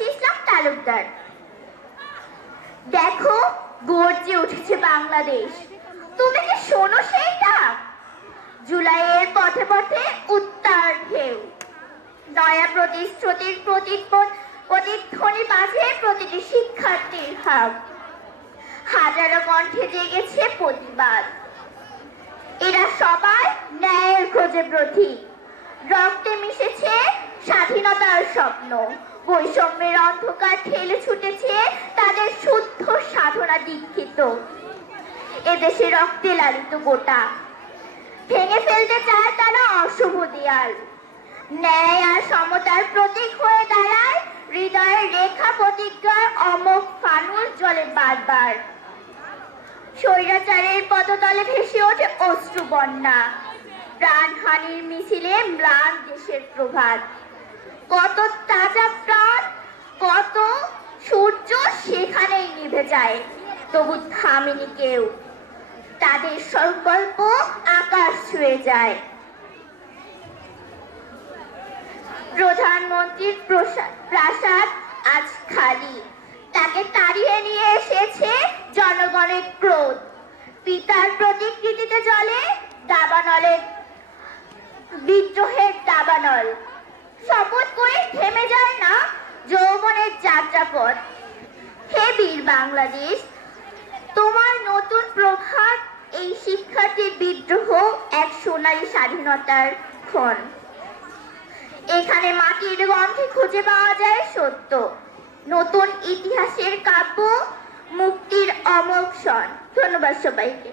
AC Islam Talukdar. দেখো গর্জে উঠেছে বাংলাদেশ, তুমি কি শোনো সেইটা? জুলাইয়ের পথে পথে উত্তার ঢেউ, নয়া প্রতিশ্রুতির প্রতিধ্বনি বাজে প্রতিটি শিক্ষার্থীর হাত, হাজারো কণ্ঠে জেগেছে প্রতিবাদ। এরা সবাই ন্যায়ের খোঁজে প্রতীক, রক্তে মিশেছে স্বাধীনতার স্বপ্ন, বৈষম্যের অন্ধকার ঠেলে ছুটেছে তাদের শুদ্ধ সাধনা দীক্ষিত। এদেশে রক্তে লালিত গোটা, ভেঙে ফেলতে চায় তারা অশুভ দেয়াল, ন্যায় আর সমতার প্রতীক হয়ে দাঁড়ায় হৃদয়ের রেখা প্রতিজ্ঞার অমোঘ ফানুল জ্বলে বারবার। স্বৈরাচারের পদতলে ভেসে ওঠে অশ্রু বন্যা, প্রাণহানির মিছিলে ম্লান দেশের প্রভাত। কত তাজা প্রাণ, কত সূর্য সেখানেই নিভে যায়, তবু থামেনি কেউ, তাদের সংকল্প আকাশ ছুঁয়ে যায়। প্রধানমন্ত্রীর প্রাসাদ আজ খালি, তাকে তাড়িয়ে নিয়ে এসেছে জনগণের ক্রোধ। পিতার প্রতিকৃতিতে জ্বলে দাবানলের বিদ্রোহের দাবানল, শপথ করে থেমে যায় না যৌবনের যাত্রাপথ। হে বীর বাংলাদেশ, তোমার নতুন প্রভাত, এই শিক্ষার্থীর বিদ্রোহ এক সোনালী স্বাধীনতার ক্ষণ। এখানে মাটির গন্ধে খুঁজে পাওয়া যায় সত্য, নতুন ইতিহাসের কাব্য, মুক্তির অমোঘ ক্ষণ। ধন্যবাদ সবাইকে।